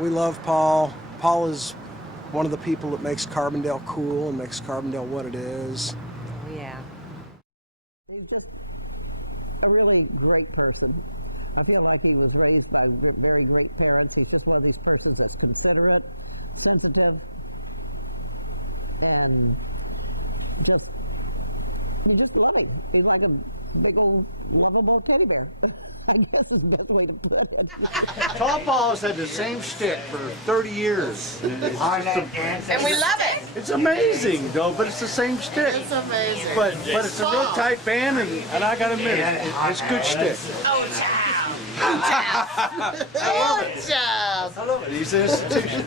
We love Paul. Paul is one of the people that makes Carbondale cool and makes Carbondale what it is. Oh, yeah. He's just a really great person. I feel like he was raised by very great parents. He's just one of these persons that's considerate, sensitive, and you just love him. He's like a big old lovable teddy bear. I guess is the best way to put it. Tawl Paul has had the same shtick for 30 years. And we love it. It's amazing, though, but it's the same shtick. It's amazing. But it's a real tight band, and I gotta admit, it's good shtick. Oh, child. I love it. Child. I love it. He's an institution.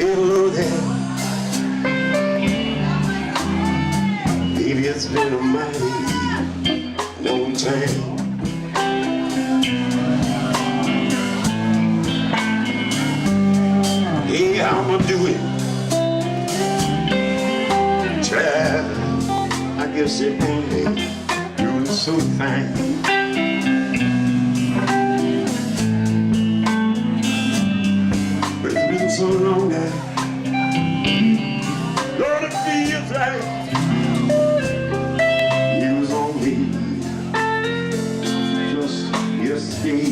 Hello there. Baby, it's been a mighty long time. Hey, I'ma do it. Try. I guess it only doing so fine. But it's been so long now. Lord, it feels like you was on me just yesterday.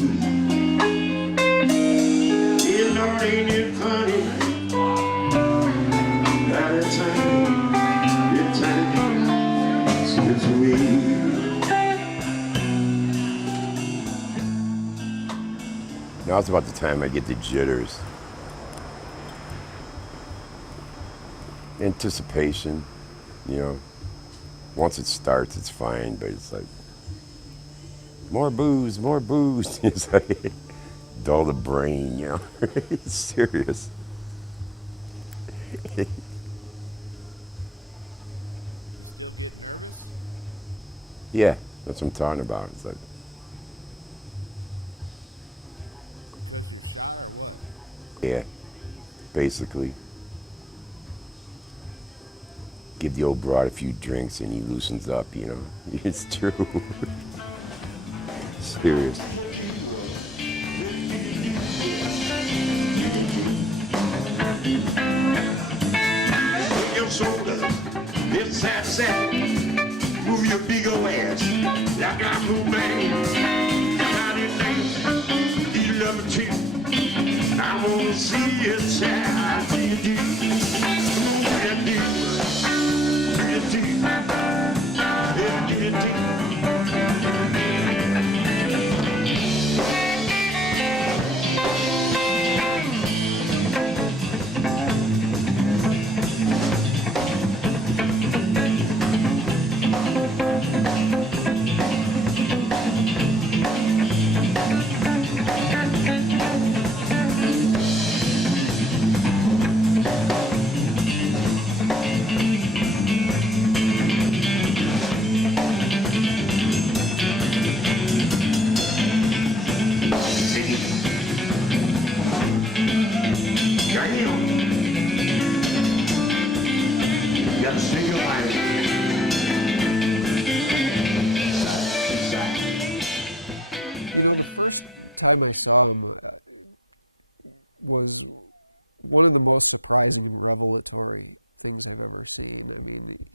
Yeah, Lord, ain't it funny? That time it's me. Now it's about the time I get the jitters. Anticipation, you know. Once it starts, it's fine, but it's like, more booze, more booze. It's like, dull the brain, you know. It's serious. You still get nervous? Yeah, that's what I'm talking about. It's like, Because you're shy or what? yeah, basically. Give the old broad a few drinks and he loosens up, you know. It's true. Serious. Your shoulders, it's sad. Move your big old ass like I move man. Body things, you love it too. I wanna see you sad. Come on, do that deep. Do it deep. Yeah, do it deep. You know, the first time I saw him was one of the most surprising and revelatory things I've ever seen. I mean,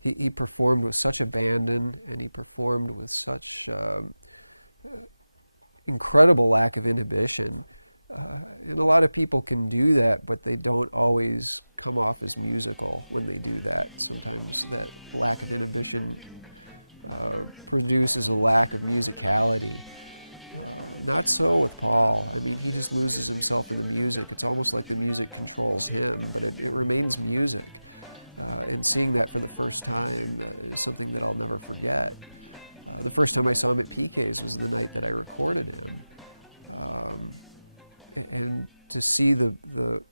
he performed with such abandon, and he performed with such incredible lack of inhibition. And a lot of people can do that, but they don't always come off as musical when they do that. Sometimes that lack of inhibition produces a lack of musicality. Not so with Paul. I mean, he just loses himself in the music. It's almost like the music controls him, but it remains music. And seeing that for the first time is something that I'll never forget. The first time I saw him at PK's was the night that I recorded him. And to see the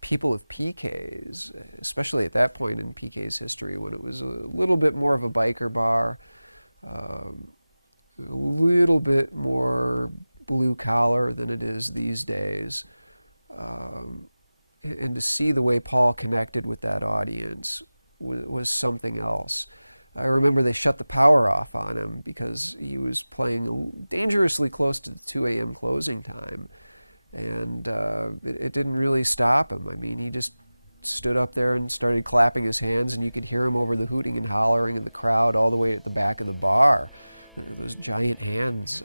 people of PK's, especially at that point in PK's history when it was a little bit more of a biker bar, a little bit more blue collar than it is these days. And to see the way Paul connected with that audience was something else. I remember they shut the power off on him because he was playing dangerously close to the 2 a.m. closing time. And it didn't really stop him. I mean, he just stood up there and started clapping his hands, and you could hear him over the hooting and hollering of the crowd all the way at the back of the bar. Those giant hands.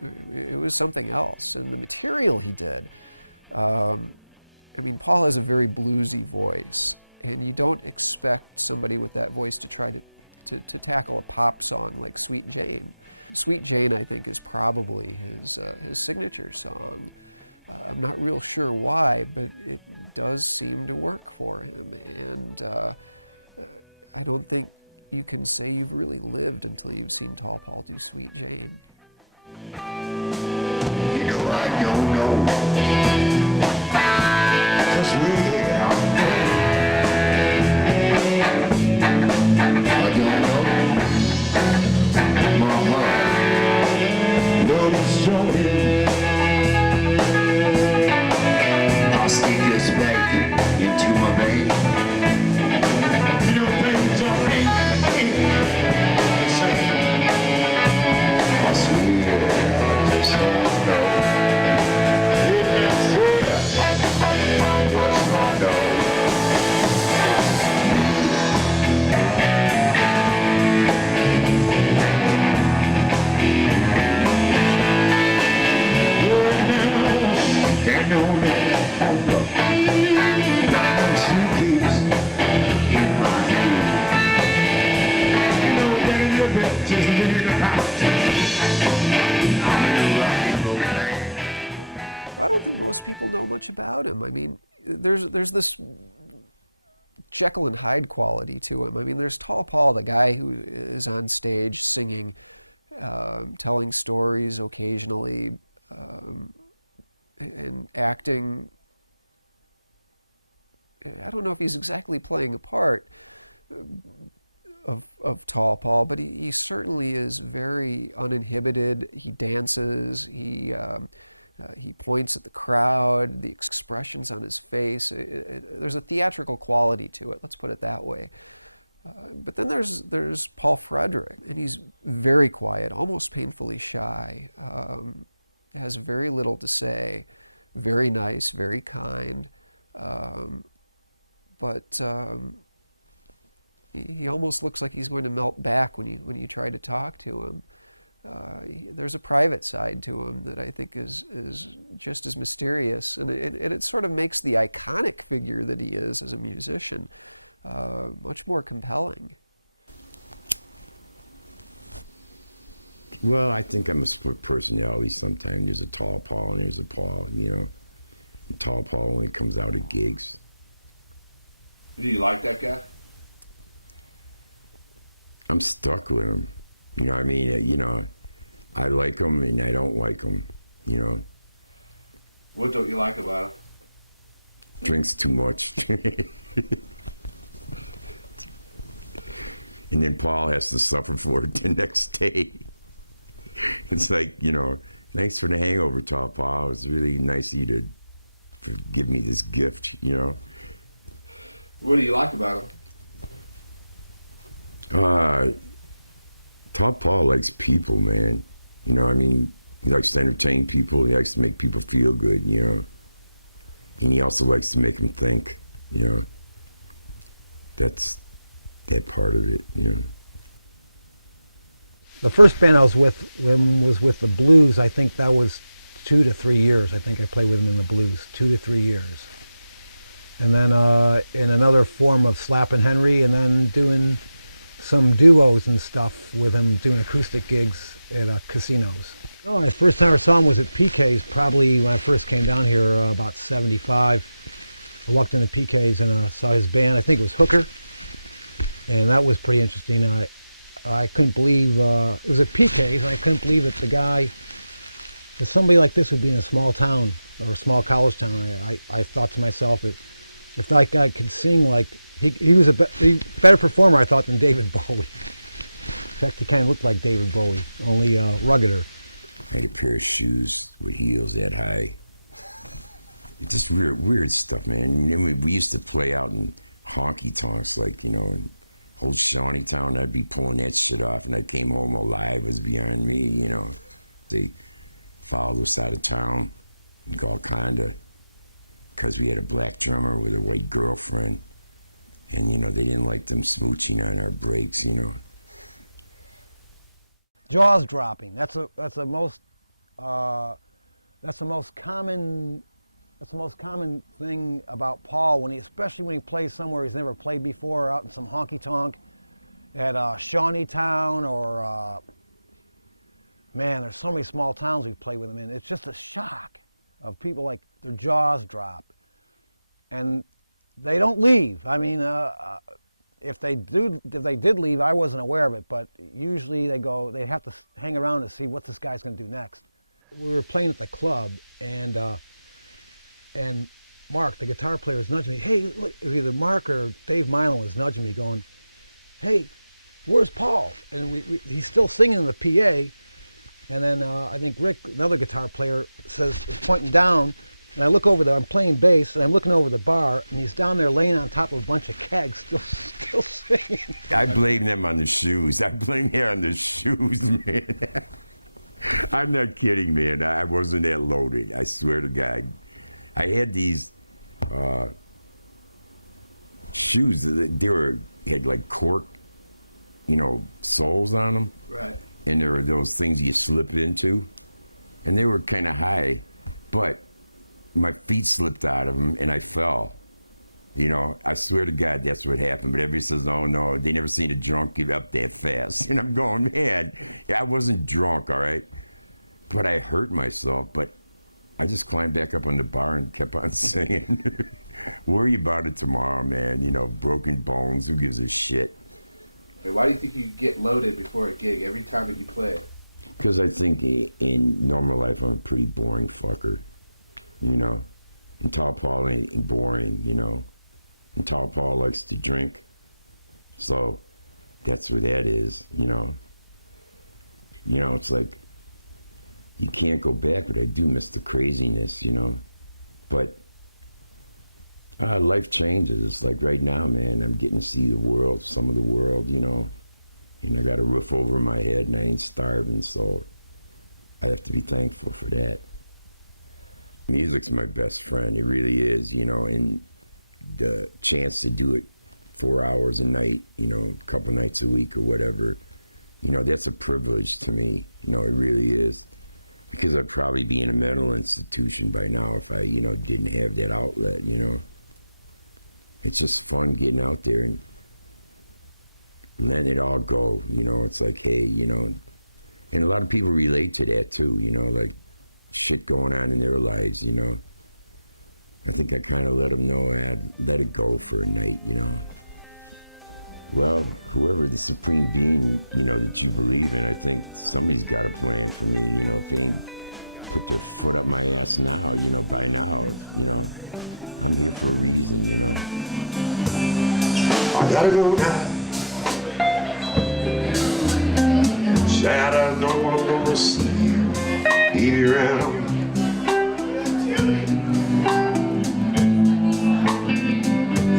It was something else. And the material he did. I mean, Paul has a very bluesy voice, and you don't expect somebody with that voice to try to tackle a pop song like Sweet Jane. Sweet Jane, I think, is probably his signature song. I'm not real sure why, but it does seem to work for him. And I don't think you can say you've really lived until you've seen Tawl Paul do Sweet Jane. You know, I don't know. Just really out there. I don't know. My heart, love is strong. I'll stick this back into my vein. You know, things don't ain't the same. I swear, I just don't know. I don't think most people know much about him. I mean, there's this Jekyll and Hyde quality to him. I mean, there's Tawl Paul, the guy who is on stage singing, telling stories occasionally, and acting. I don't know if he's exactly playing a part of Tawl Paul, but he certainly is very uninhibited. He dances. He points at the crowd, the expressions on his face. There's a theatrical quality to it, let's put it that way. But then there's Paul Frederick, and he's very quiet, almost painfully shy, has very little to say, very nice, very kind, but he almost looks like he's going to melt back when you try to talk to him. There's a private side to him that I think is just as mysterious, and it sort of makes the iconic figure that he is as a musician much more compelling. Well, I think I'm a split personality. Sometimes there's a Tawl Paul and there's a Paul, you know. And Tawl Paul when he comes out at gigs. Do you like that guy? I'm stuck with him. You know what I mean? You know, I like him and I don't like him, you know. What don't you like about him? Drinks too much. And then Paul has to suffer for it the next day. It's like, you know, thanks for the hangover, Tawl Paul. It was really nice of you to give me this gift, you know. What do you like about him? Tawl Paul likes people, man. You know, I mean, he likes to entertain people. He likes to make people feel good, you know. And he also likes to make them think, you know. That's that part of it, you know. The first band I was with was with the Blues. I think that was 2 to 3 years. I think I played with him in the Blues, 2 to 3 years. And then in another form of Slappin' Henry, and then doing some duos and stuff with him, doing acoustic gigs at casinos. Oh, the first time I saw him was at PK's, probably when I first came down here, about 75. I walked into PK's and saw his band. I think it was Hooker, and that was pretty interesting. I couldn't believe, it was at PK's, and I couldn't believe that the guy if somebody like this would be in a small town or a small college town, I thought to myself, if that guy could sing like, he was a better performer, I thought, than David Bowie. In fact, he kind of looked like David Bowie, only ruggeder. I had a pair of shoes with heels that high. Just weird stuff, man. And we used to play out in honky-tonks, like, you know, in old Shawneetown. I'd be pulling that shit off, and I came home alive was beyond me, you know. They followed us out of town and all kinda, because we had a black drummer with a white girlfriend. And, you know, they didn't like them smooching on our breaks, you know. Jaws dropping. That's the most common thing about Paul, especially when he plays somewhere he's never played before, out in some honky tonk at Shawneetown or man, there's so many small towns we play with him in. It's just a shock of people, like, their jaws drop, and they don't leave. I mean, if they did leave, I wasn't aware of it, but usually they have to hang around to see what this guy's going to do next. We were playing at the club, and Mark, the guitar player, was nudging me. Hey, look, it was either Mark or Dave Milan was nudging me, going, "Hey, where's Paul?" And he's still singing in the PA, and then I think Rick, another guitar player, is pointing down. And I look over there, I'm playing bass, and I'm looking over the bar, and he's down there laying on top of a bunch of kegs, still singing. I blame them on the shoes. I blame her on the shoes, man. I'm not kidding, man. I wasn't that loaded. I swear to God. I had these shoes. They had like cork, you know, soles on them. Right. And there were those things you slip into. And they were kind of high, but my feet slipped out of them and I fell. You know, I swear to God, that's what happened. But everybody says, "Oh no, they never seen a drunk give up that fast." And I'm going, man, I wasn't drunk, all right? But I hurt myself. But I just climbed back up on the bar and kept on singing. Worry about it tomorrow, man. You know, broken bones, who gives a shit? Hey, why do you think you get loaded before a gig every time that you play? Because I think in normal life, I'm a pretty boring fucker. You know, and Tawl Paul ain't boring, you know, and Tawl Paul likes to drink, so that's what that is, you know. You know, it's like, you can't go back, but I do miss the craziness, you know, but life changes. It's like right now, man, I'm getting to see the world, some of the world, you know, and I got a roof over my head and I ain't starving, so I have to be thankful for that. Music's my best friend, it really is, you know, and the chance to do it 4 hours a night, you know, a couple nights a week or whatever, you know, that's a privilege to me, you know, it really is. Because I'd probably be in a mental institution by now if I, you know, didn't have that outlet, you know. It's just fun getting out there and letting it all go, you know, it's like, hey, you know, and a lot of people relate to that too, you know, like, shit going on in their lives, you know. I think I kind of let them know I'd let it go for a night, you know. Well, whoever the supreme being, you know, that you believe in, I think somebody's got a plan for me, you know. If they ain't put their foot up my ass now, you know, by now, you know, I'm here for a reason, you know. I gotta go now. Sad, I know I'm gonna see you around.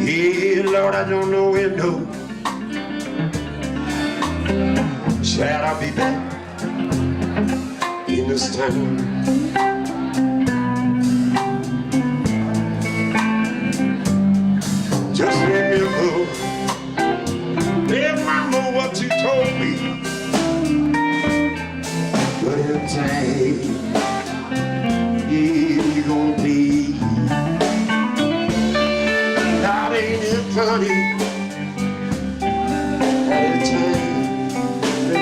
Yeah, Lord, I don't know when, no. Sad, I'll be back in this town. Just remember, remember what you told me. But in time, yeah, you gon' be. That ain't it, honey. At a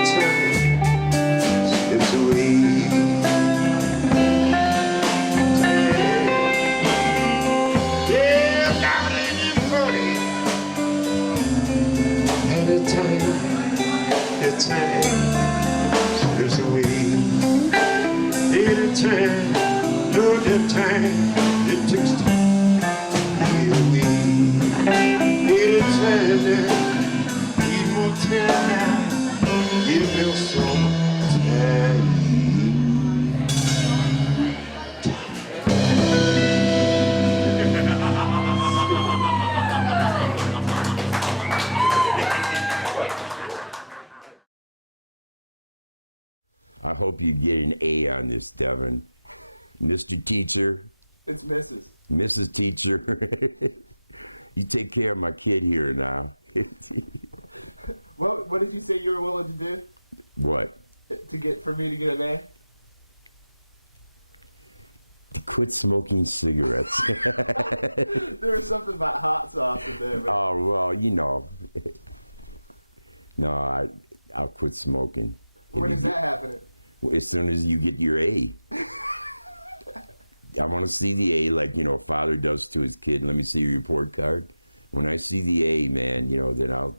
time slips away. Yeah, that ain't it, honey. At a time slips away. At a time. feel so tired. I hope you get an A on this, Devin. Mr. Teacher, It's Mrs. Mrs. Teacher, you take care of my kid here now. What did you say you were willing to do What? for me to get an A? To quit smoking cigarettes. There was something about hot sauce in there. But Oh, well, you know. No, I'll quit smoking. when is that happening? As soon as you get your A. I want to see the A like, a father does to his kid. Let me see your report card. When I see the A, man, then I'll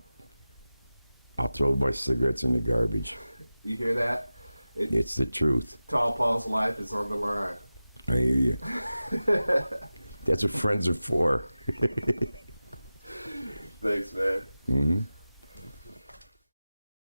throw my cigarettes in the garbage. You hear that? It's the truth. Tawl Paul's life is on the line. I hear you. That's what friends are for. Thanks, man. Mm-hmm.